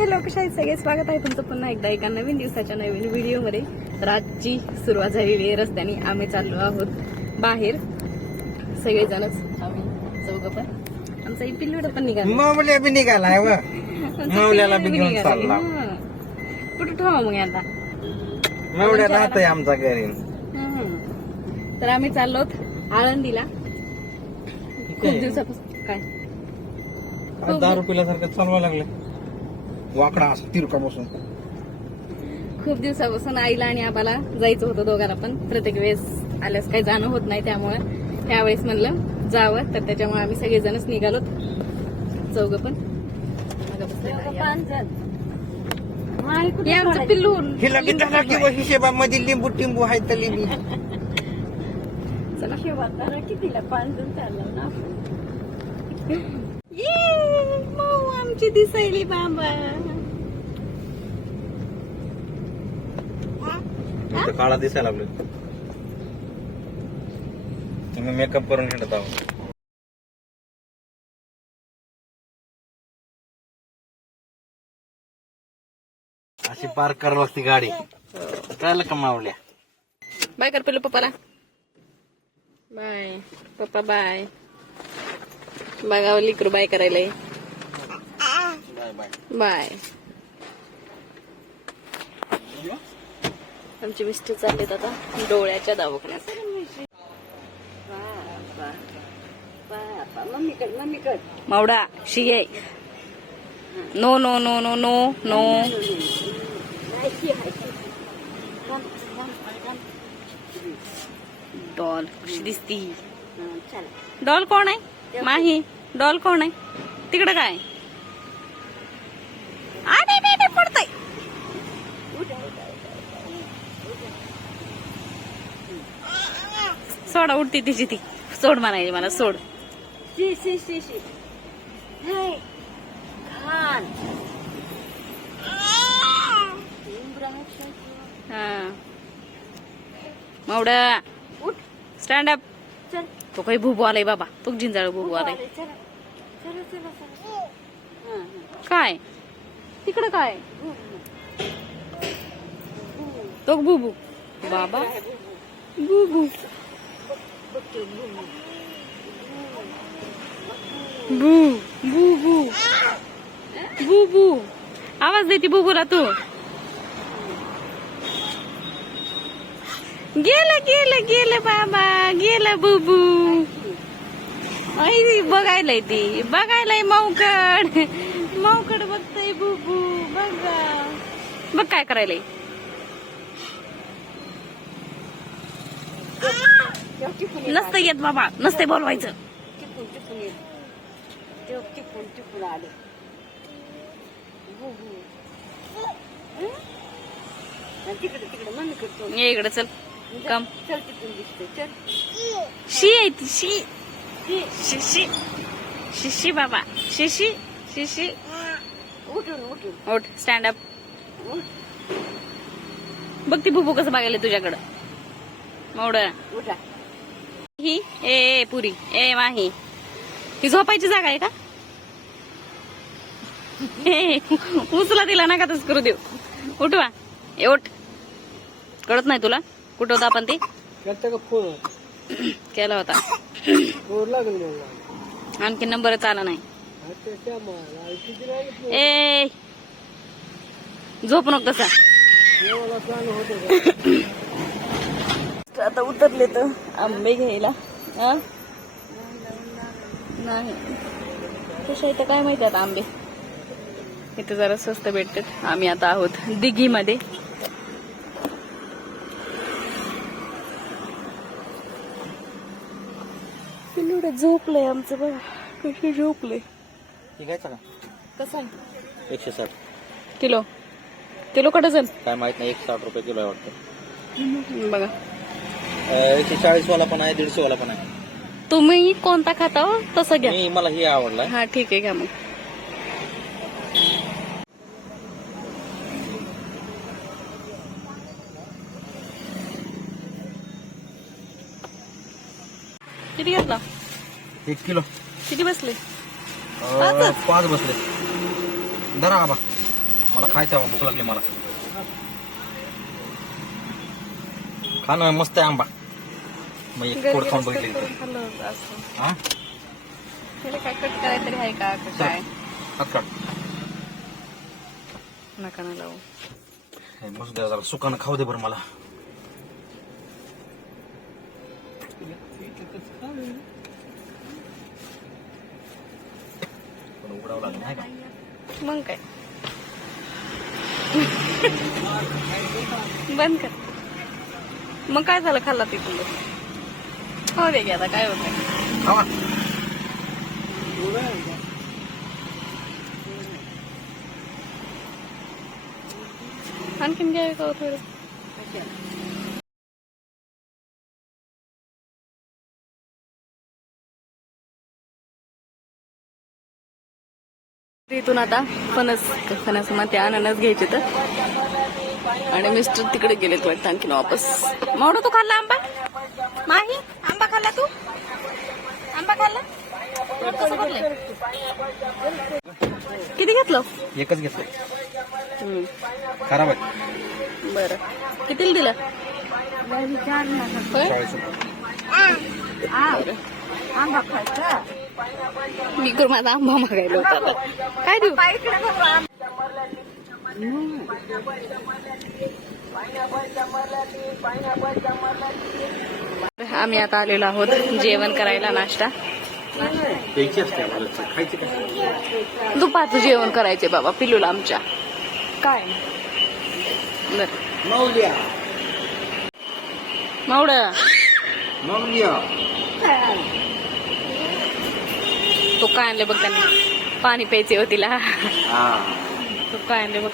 Hello कशा आहेत सगळे स्वागत आहे. तुमचं पुन्हा एकदा एका नवीन दिवसाच्या नवीन व्हिडिओमध्ये. तर आजची सुरुवात झालेली आहे रस्त्याने. आम्ही चाललो आहोत बाहेर. सगळेजणच आम्ही चौघ पण. आमचा पिल्लूड पण निघाला. मामल्या बी निघालाय व आमचा मावल्याला बी पिल्लूड घेऊन निघाला. चालला. हं. कुठं ठेवा मग आता? मावल्या आमचा घरी. तर आम्ही चाललो आळंदीला. खूप दिवसापासून काय? आज दारू पिल्यासारखं चालवा लागले. वाकडा असं तिरका बसून खूप दिवसापासून आईला आणि आबाला जायचं होतं दोघांना पण. प्रत्येक वेळेस आल्यास काही जाणं होत नाही त्यामुळे. त्यावेळेस म्हणलं जावं तर त्याच्यामुळे आम्ही सगळेजणच निघालो. चौघ पण. आमचं पिल्लू हिला हिशेबामध्ये लिंबू टिंबू आहे तर लिंबू. चला. कितीला पांढरून चाललं ना आमची दिसायली बाबा इथं काळा दिसायला लागलो तुम्ही मेकअप करून हिंडत आहोत. अशी पार्क करावं लागते गाडी. कळलं का मावल्या? बाय कर पिल्लू पप्पाला. बाय. पप्पा बाय. बघावं लिकरू बाय करायला बाय. बाय. आमचे मिस्टर चाललेत आता डोळ्याच्या दवाखान्यात. मावडा शिये no no no no no no. Doll कशी दिसती? डॉल कोण आहे? माही डॉल कोण आहे? तिकडं काय अरे नाही नाही पडतय सोडा उठती तिची ती. सोड म्हणायची मला सोड. हा. मावडा. स्टँड अप तो काही भुबू आलाय बाबा. तो झिंजाळ भुबू आलाय. काय? तिकडं काय? तो बुबू बाबा. बुबू बू बू बू. बू बू. आवाज देते बुबूला तू. गेलं गेलं गेलं बाबा गेलं बुबू. आई बघायलाय ती बघायलाय मावकड. माऊकड बघतय बुबू बघा. बघ काय करायलाय. नसतं येत बाबा नसते बोलवायचं. ये इकडे चल. कम शी आहे ती शी. शिशी. शिशी बाबा. शिशी शिशी. उठ स्टँड अप बघ ती बुबू कसं बघायला तुझ्याकडं. मोड. ही ए ए पुरी ए माही ही. झोपायची जागा आहे का? ए, उचला तिला नका तस करू देऊ. उठवा ए उठ. कळत नाही तुला? कुठं होता आपण ते? केला होता. आणखी नंबरच आला नाही. ए झोप नको तसा. आता उतरले तर आंबे घ्यायला. हा? नाही. कशा इथं काय माहिती आता आंबे? इथे जरा स्वस्त भेटतात. आम्ही आता आहोत दिघीमध्ये. झोपलंय आमचं बघा. कसे झोपले कसं? आहे एकशे साठ. किलो. किलो का डझन काय माहीत नाही एक साठ रुपये किलो आहे वाटतं. बघा. एकशे चाळीस वाला पण आहे दीडशे वाला पण आहे. तुम्ही कोणता खाता हो? तसं घ्या. मी मला हे आवडलाय हा ठीक आहे घ्या मग. किती घेतला? एक किलो. किती बसले? अं, पाच बसले. धरा आबा मला खायचं आहे, भूक लागली मला. खा ना मस्त आहे आंबा. मग एक घरी कोड खाऊन बघितले असं. हा? त्याला काय कट तरी आहे का? काय नका ना लावू. मस्त जरा. सुकानं खाऊ दे बरं मला. उघडावं लागेल नाही का? मग काय? बंद कर. मग काय झालं खाल्ला तिथून हो दे की आता काय होत खावा आणखीन घ्यावे का हो थोडं इथून आता फणस फणसमध्ये अननस घ्यायचे तर. आणि मिस्टर तिकडे गेलेत वाटतं आणखीन वापस. मावडं तू खाल्ला आंबा? माही आंबा खाल्ला तू? आंबा खाल्ला? किती घेतलं? एकच घेतलं. खराब आहे. बरं. कितीला दिलं? आंबा खायचा. मी माझा आंबा मागायला होता. काय देऊ? आम्ही आता आलेलो आहोत जेवण करायला नाश्ता. द्यायची असते आपल्याला खायची काय दुपारचं जेवण करायचे बाबा पिलूला आमच्या. काय? बर. माऊलिया मावड माऊलिया तो काय आणले बघ त्यांनी. पाणी प्यायचे हो तिला. हा. तो काय आणले बघ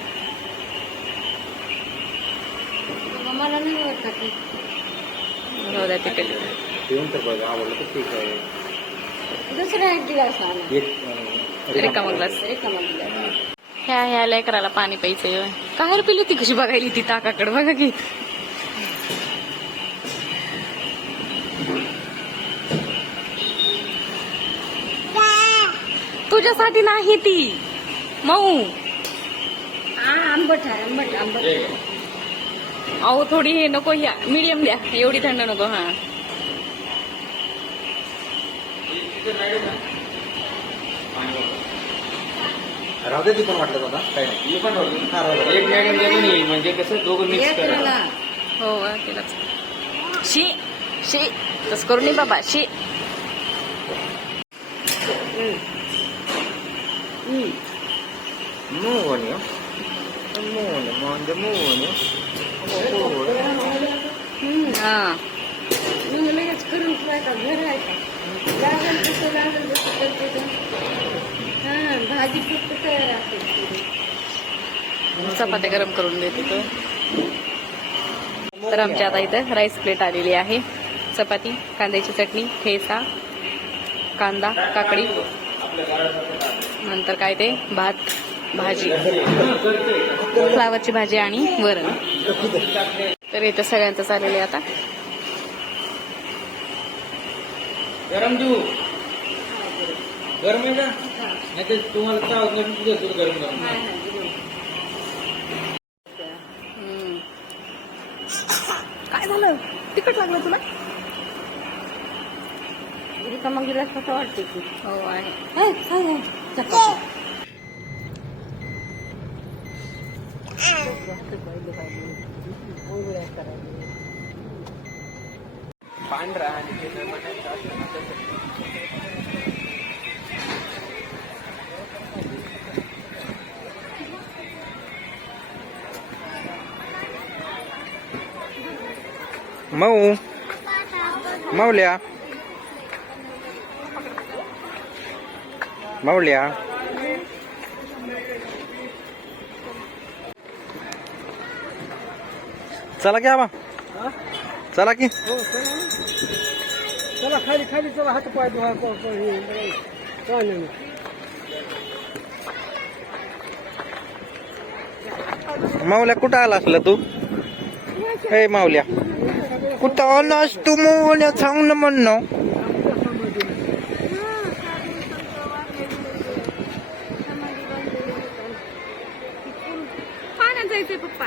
मला नाही वाटत की राहू द्या ते पिल्लू येऊन तर बघ आवडलं तर ठीक आहे. दुसरा एक गिलास आणा एक अं, रिकामा ग्लास. रिकामा गिलास. ह्या ह्या लेकराला पाणी प्यायचंय काय पिली ती कशी बघायली ती ताकाकडे? बघा की. तुझ्यासाठी नाही ती. मऊ. आंबट आहे आंबट आंबट. अहो थोडी हे नको ह्या मीडियम द्या. एवढी थंड नको हा. राहू दे ती पण वाटलं दादा काही नाही. मी पण. हा, राहू दे. एक मॅडम द्या दोन्ही, म्हणजे कसं दोघं मिक्स करा. हो केलंच. शी शी. तस करू नये बाबा शी मोहन म्हणजे मोहन हा मी लगेच करून ठेवायचा घर आहे का लागेल तसं लागेल जसं करते तसं. हा भाजी फक्त तयार चपात्या गरम करून देते तो. तर आमच्या आता इथं राईस प्लेट आलेली आहे. चपाती कांद्याची चटणी ठेसा कांदा काकडी. नंतर काय ते? भात. भाजी. फ्लावरची भाजी आणि वरण. तर इथं सगळ्यांचं चाललेलं आहे आता. गरम देऊ. गरम आहे का नाही तर तुम्हाला गरम गरम. काय झालं? तिकट लागलं तुला? रिकामा गिलास कसं वाटते की हो आहे. पांढरा आणि मऊ. मौल्या मऊल्या चला की आबा चला की चला खाली खाली चला हात पाय धुवा हे, काय नाही माऊल्या कुठं आला असला तू हे माऊल्या कुठं आलास तू माऊल्या सांग ना म्हणणं जायचंय पप्पा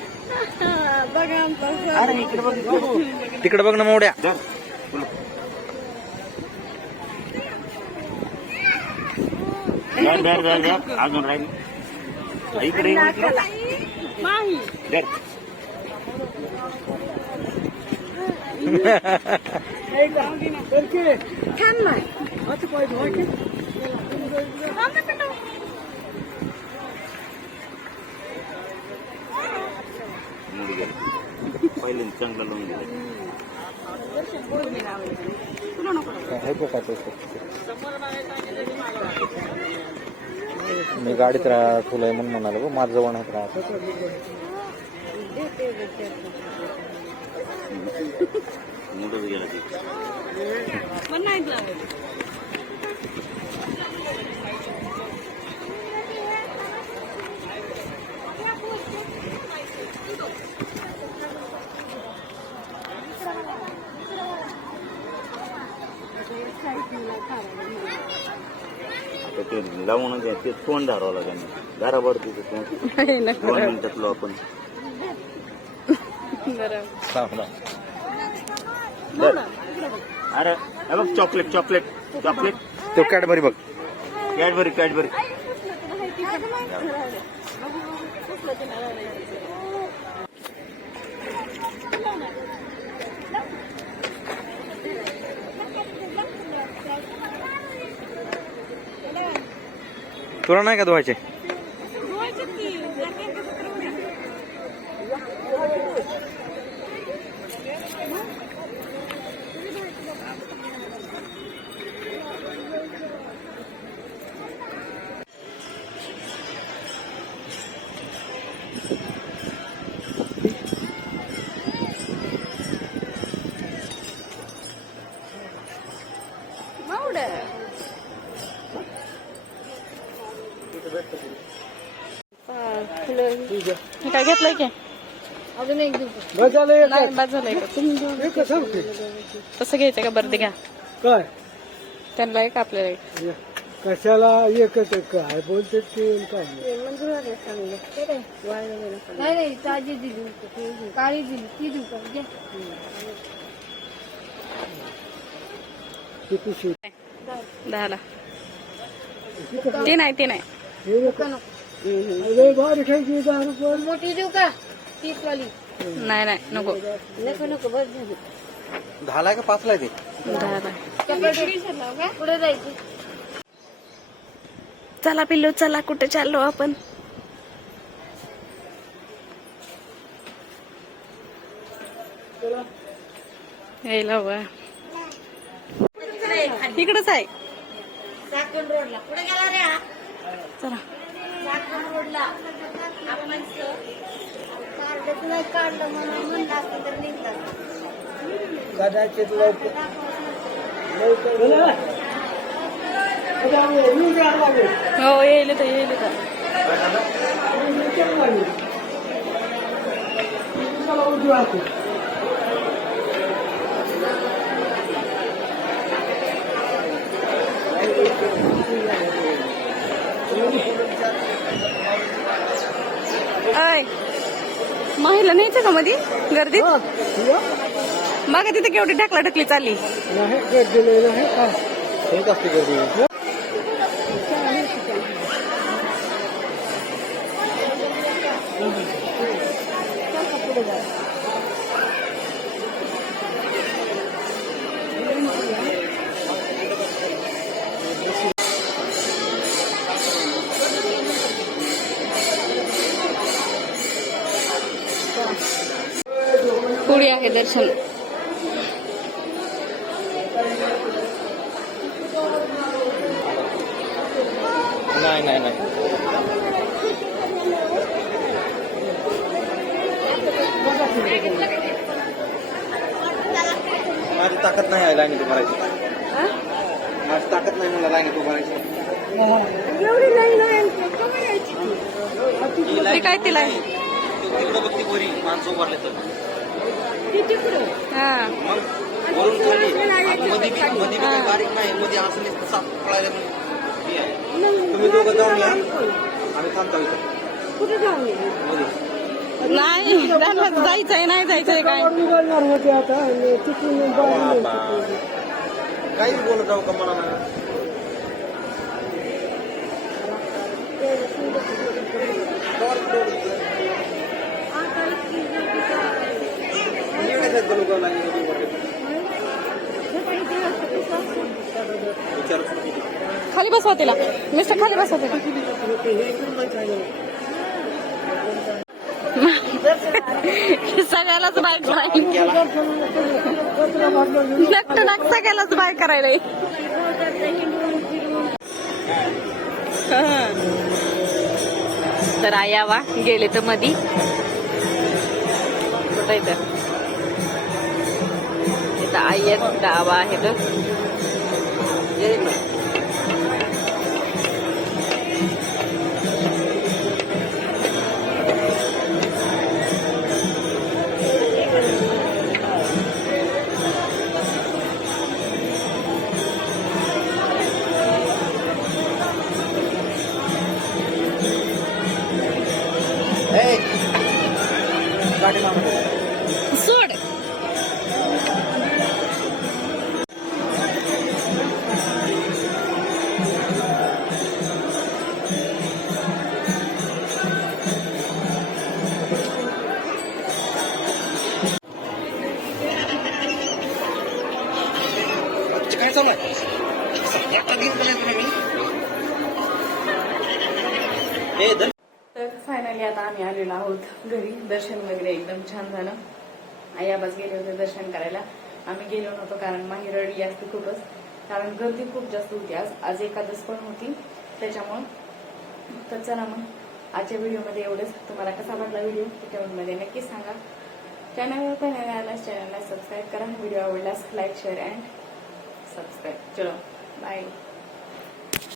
की. किंवा बघा आमचा तिकडे बघ ना मोड्या अजून राहील. इकडे माही बरके छान नाही आता पाहिजे होय की? मुली गेले पहिले चांगलं लावून गेलं. मी गाडीत राहा तुला म्हणून म्हणालो गं, माझं जवळ नाहीत राहत. पण नाही आता ते लावून द्या ते फोन धरावं लागेल. घरावर तिथे दोन मिनिटात लावू आपण. धर. अरे हे बघ चॉकलेट चॉकलेट चॉकलेट. तो कॅडबरी बघ. Cadbury Cadbury. तुला नाही का धुवायचे? काय घेतलंय की? अजून एक. तसं घ्यायचं का? बरं ते घ्या. काय? त्यांना एक आपल्याला एक. या. कशाला एकच. काय बोलते ते काय नाही. ताजी दिली. काळी दिली. ती देऊ का? घ्या. ती पिशवी. दहाला. ते नाही ते नाही. हे दहा रुपये मोठी देऊ का? तीस वाली. नाही नाही नको. नको नको बस झाली. दहाला का पाचला आहे ते पुढे जायची. चला पिल्लू चला कुठे चाललो आपण? यायला हवा. इकडच आहे. चाकण रोडला. पुढे गेला रे हा. चला. आपण कार्डच नाही काढलं म्हणून म्हणलं असतं तर निघतात. कदाचित लवकर लवकर हो येईल तर येईल तर उजवा अय महिला न्यायचं का मधी? गर्दीत? हा, या. बघा तिथे केवढी ढकला ढकली चालली? नाही गर्दी दर्शन. नाही नाही नाही. माझी ताकद नाही आहे लाईनीत उभारायची माझी ताकद नाही मला लाईनीत ती. ते काय तिला तिकडं बघ ती गोरी माणसं उभारले तर हा वरून खाली मध्ये बी मध्ये बी काही बारीक नाही मध्ये असं साप पळायला आहे. तुम्ही दोघं जाऊन या आम्ही इथं कुठे मध्ये नाही त्यांना जायचंय नाही जायचंय काय निघणार होते आता आणि बाहेर बाबा. काही बोलत जाऊ का मला नाही. आहेत का नाही खाली बसवा तिला. मिस्टर खाली बसवा तिला. सगळ्यालाच बाय करायला. नक्ट नाक सगळ्यालाच बाय करायला. तर आयावा गेले तर मधी. कुठं इथं इथं आई तर फायनली आता आम्ही आलेलो आहोत घरी. दर्शन वगैरे एकदम छान झालं. आई आबाज गेले होते दर्शन करायला. आम्ही गेलो नव्हतो कारण माही रडली असते खूपच. कारण गर्दी खूप जास्त होती. आज आज एकादस पण होती. त्याच्यामुळं तर चला मग. आजच्या व्हिडिओमध्ये एवढंच. तुम्हाला कसा वाटला व्हिडिओ? कमेंटमध्ये नक्की सांगा. चॅनलवर पण आला चॅनलला सबस्क्राईब करा. व्हिडिओ आवडल्यास लाईक शेअर अँड सबस्क्राईब चलो बाय